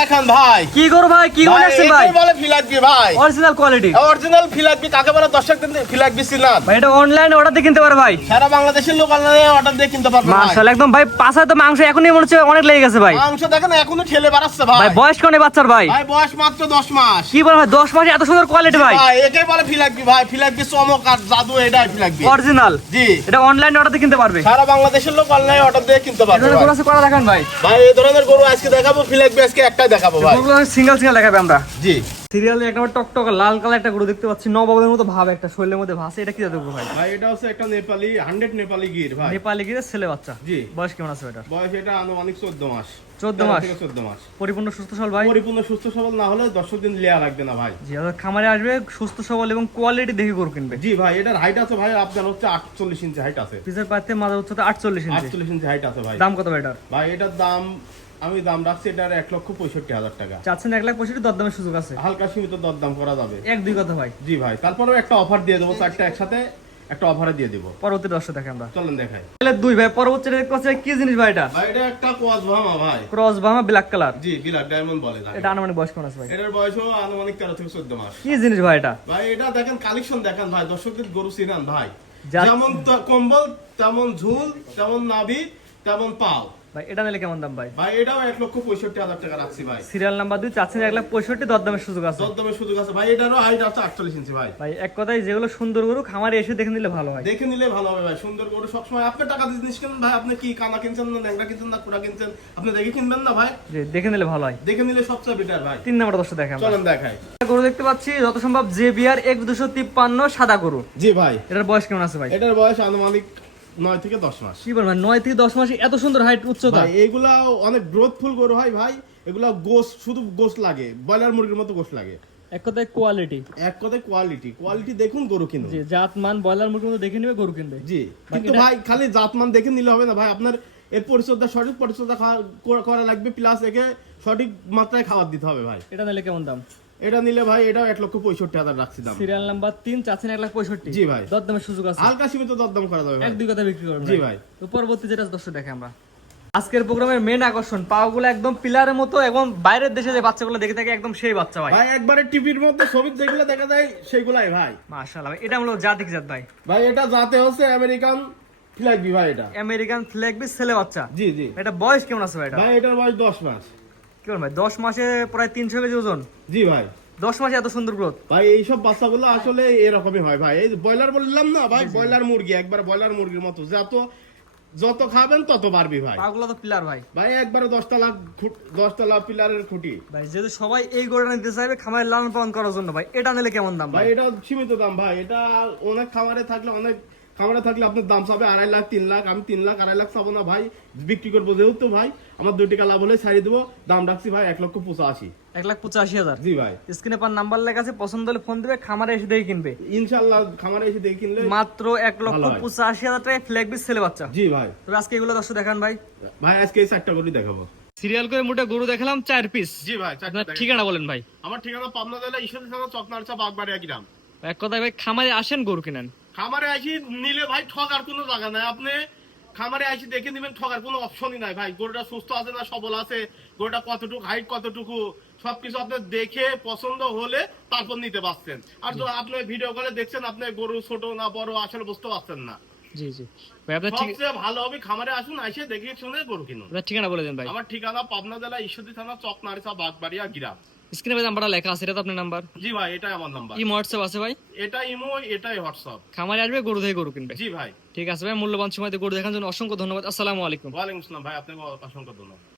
দেখান ভাই। কি করো ভাই, কি ভাই, বলেছেন ভাই? এটাই বলে ফিলাকবি ভাই। Original quality. অরিজিনাল ফিলাকবি কাকে বলে? দর্শক দিন ফিলাকবি সিনান। ভাই এটা অনলাইনে অর্ডার দিয়ে কিনতে পারে ভাই। সারা বাংলাদেশের লোক অনলাইনে অর্ডার দিয়ে কিনতে পারবে ভাই। মাশাআল্লাহ, একদম ভাই পাছায় তো মাংস এখনই মনে হচ্ছে অনেক লেগে গেছে ভাই। মাংস দেখেন এখনো ঠেলে বাড়াচ্ছে ভাই। ভাই বয়স কোন বাচ্চার ভাই? ভাই বয়স মাত্র 10 মাস। কি বল ভাই, 10 মাসে এত সুন্দর কোয়ালিটি ভাই। ভাই এটাই বলে ফিলাকবি ভাই। ফিলাকবি চমক আর জাদু, এটাই ফিলাকবি অরিজিনাল। জি। এটা অনলাইনে অর্ডার দিয়ে কিনতে পারবে। সারা বাংলাদেশের লোক অনলাইনে অর্ডার দিয়ে কিনতে পারবে এখানে ভাই। গরু আছে করা দেখান ভাই। ভাই এই ধরনের গরু আজকে দেখাবো, ফিলাকবি আজকে একটাই দেখাবো ভাই। গরুগুলো সিঙ্গেল সিঙ্গেল দেখাবে আমরা। জি। সিরিয়ালে একটা টকটক লাল কালার একটা গরু দেখতে পাচ্ছি, নবাবের মতো ভাব, একটা শরীরের মধ্যে ভাসে। এটা কি জাতের গরু ভাই? ভাই এটা হচ্ছে একটা নেপালি 100 নেপালি গির ভাই। নেপালি গিরে ছেলে বাচ্চা। জি। বয়স কেমন আছে এটা? বয়স এটা আনুমানিক 14 মাস। 14 মাস? 14 মাস। পরিপূর্ণ সুস্থ সবল ভাই? পরিপূর্ণ সুস্থ সবল না হলে 10 দিন লিয়া লাগবে না ভাই। জি, আর খামারে আসবে সুস্থ সবল এবং কোয়ালিটি দেখে গরু কিনবে। জি ভাই, এটার হাইট আছে ভাই আপনার হচ্ছে 48 ইঞ্চি হাইট আছে। পিছের পাতে মাথা উচ্চতা 48 ইঞ্চি। 48 ইঞ্চি হাইট আছে ভাই। দাম কত ভাই এটার? ভাই এটার দাম আমি দাম রাখছি এটার 1,65,000 টাকা। চাচ্ছেন 1,65,000, দরদামের সুযোগ আছে? হালকা সীমিত দরদাম করা যাবে। এক দুই কথা ভাই। জি ভাই, তারপরেও একটা অফার দিয়ে দেবো, চারটা একসাথে একটা অফারে দিয়ে দিব। পরবর্তী দর্শক দেখে আমরা। চলেন দেখাই। তাহলে দুই ভাই, পরবর্তী দেখতে পাচ্ছি কি জিনিস ভাই এটা? ভাই এটা একটা কোয়াজ ভামা ভাই। ক্রস বামা ব্ল্যাক কালার। জি, বিলাক ডায়মন্ড বলে থাকে। এটা আনুমানিক বয়স কেমন আছে ভাই? এটার বয়সও আনুমানিক 13 থেকে 14 মাস। কি জিনিস ভাই এটা? ভাই এটা দেখেন, কালেকশন দেখেন ভাই, দর্শকদের গরু চিনান ভাই। যা- যেমন কম্বল, তেমন ঝুল, তেমন নাভি, তেমন পাও। ভাই এটা নিলে কেমন দাম ভাই? ভাই এটাও 1,65,000 টাকা রাখছি ভাই। সিরিয়াল নাম্বার 2, চাচ্ছেন 1,65,000, দরদামের সুযোগ আছে? দরদামের সুযোগ আছে ভাই। এটারও হাইট আছে 48 ইঞ্চি ভাই। ভাই এক কথায় যেগুলো সুন্দর গরু খামারে এসে দেখে নিলে ভালো হয়। দেখে নিলে ভালো হবে ভাই। সুন্দর গরু সবসময় আপনি টাকা দিয়ে জিনিস কিনেন ভাই। আপনি কি কানা কিনছেন না ন্যাংরা কিনছেন না কুড়া কিনছেন, আপনি দেখে কিনবেন না ভাই। যে দেখে নিলে ভালো হয়। দেখে নিলে সবচেয়ে বেটার ভাই। 3 নাম্বার দর্শক দেখে আমরা। চলেন দেখাই। গরু দেখতে পাচ্ছি যত সম্ভব জেবিআর X253 সাদা গরু। জি ভাই, এটার বয়স কেমন আছে ভাই? এটার বয়স আনুমানিক 9 থেকে 10 মাস। কি বলবেন, 9 থেকে 10 মাসে এত সুন্দর হাইট উচ্চতা? ভাই এগুলা অনেক গ্রোথফুল গরু হয় ভাই। এগুলা গোস, শুধু গোস লাগে, ব্রয়লার মুরগির মতো গোস লাগে। এক কথায় কোয়ালিটি। এক কথায় কোয়ালিটি, কোয়ালিটি দেখুন গরু কিনুন। জি, জাতমান ব্রয়লার মুরগির মতো দেখে নিবে গরু কিনবে। জি, কিন্তু ভাই খালি জাতমান দেখে নিলে হবে না ভাই। আপনার এর পরিচর্যা, সঠিক পরিচর্যা করা লাগবে, প্লাস একে সঠিক মাত্রায় খাবার দিতে হবে ভাই। এটা নিলে কেমন দাম? এটা নিলে ভাই এটাও 1,65,000 রাখছি দাম। সিরিয়াল নাম্বার 3, চাচ্ছেন 1,65,000। জি ভাই। দরদামের সুযোগ আছে? হালকা সীমিত দরদাম করা যাবে ভাই। এক দুই কথা বিক্রি করবেন? জি ভাই। তো পরবর্তী যেটা দর্শক দেখে আমরা। আজকের প্রোগ্রামের মেন আকর্ষণ, পাগুলো একদম পিলারের মতো এবং বাইরের দেশে যে বাচ্চাগুলো দেখে থাকে একদম সেই বাচ্চা ভাই। ভাই একবারে টিভির মধ্যে ছবি যেগুলো দেখা যায় সেগুলাই ভাই। মাশাআল্লাহ ভাই, এটা হলো জাতিক জাত ভাই। ভাই এটা জাতে হচ্ছে আমেরিকান ফ্ল্যাগবি ভাই। এটা আমেরিকান ফ্ল্যাগবি ছেলে বাচ্চা। জি জি। এটা বয়স কেমন আছে ভাই এটা? ভাই এটার বয়স 10 মাস। কি বলেন ভাই, 10 মাসে প্রায় 300 কেজি ওজন। জি ভাই। 10 মাসে এত সুন্দর গ্রোথ? ভাই এইসব বাচ্চাগুলো আসলে এরকমই হয় ভাই। এই ব্রয়লার বললাম না ভাই, ব্রয়লার মুরগি, একবার ব্রয়লার মুরগির মতো। যত খাবেন তত বাড়বি ভাই। পাগুলো তো পিলার ভাই। ভাই একবারে 10 তলা পিলারের খুঁটি ভাই যেহেতু সবাই এই গরুটা নিতে চাইবে খামারে লালন পালন করার জন্য ভাই, এটা নিলে কেমন দাম ভাই? ভাই? এটা সীমিত দাম ভাই। এটা অনেক খামারে থাকলে আপনার দাম চাবে 2.5 লাখ 3 লাখ। আমি 3 লাখ 2.5 লাখ চাবো না ভাই, বিক্রি করবো যেহেতু ভাই। আমার 2 টাকা লাভ হলে ছাড়িয়ে দেবো। দাম রাখছি ভাই 1,85,000। 1,85,000? জি ভাই। স্ক্রিনে পার নাম্বার লেখা আছে, পছন্দ হলে ফোন দিবে, খামারে এসে দেখে কিনবে ইনশাআল্লাহ। খামারে এসে দেখে কিনলে মাত্র 1,85,000 টাকায় ফ্ল্যাগবি ছেলে বাচ্চা। জি ভাই। তবে আজকে এগুলো দর্শক দেখান ভাই। ভাই আজকে এই 4টা গরু দেখাবো। সিরিয়াল করে মোটা গরু দেখালাম 4 পিস। জি ভাই। আপনার ঠিকানা বলেন ভাই। আমার ঠিকানা পাবনা জেলা ঈশ্বরদী থানা চকনারচা বাগবাড়িয়া গ্রাম। এক কথায় ভাই খামারে আসেন গরু কিনেন। খামারে আসি নিলে ভাই ঠকার কোনো জায়গা নাই। আপনি খামারে আসি দেখে নিবেন, ঠকার কোনো অপশনই নাই ভাই। গরুটা সুস্থ আছে না সবল আছে, গরুটা কতটুকু হাইট, কতটুকু সবকিছু আপনি দেখে পছন্দ হলে তারপর নিতে পারছেন। আর তো আপনি ভিডিও কলে দেখছেন, আপনি গরু ছোট না বড় আসলে বুঝতে পারছেন না। জি জি ভাই, আপনার সবচেয়ে ভালো হবে খামারে আসুন, এসে দেখে শুনে গরু কিনুন। ঠিকানা বলে দেন ভাই। আমার ঠিকানা পাবনা জেলা ঈশ্বরদী থানা চকনারচা বাগবাড়িয়া গ্রাম। স্ক্রিনে ভাই নাম্বারটা লেখা আছে, এটা তো আপনার নাম্বার? জি ভাই, এটাই আমার নাম্বার। ইমো হোয়াটসঅ্যাপ আছে ভাই? এটা ইমো, এটাই হোয়াটসঅ্যাপ। খামারে আসবে গরু থেকে গরু কিনবে। জি ভাই। ঠিক আছে ভাই, মূল্যবান সময় দিয়ে গরু দেখার জন্য অসংখ্য ধন্যবাদ। আসসালামু আলাইকুম। ওয়ালাইকুম আসসালাম ভাই, আপনাকে অসংখ্য ধন্যবাদ।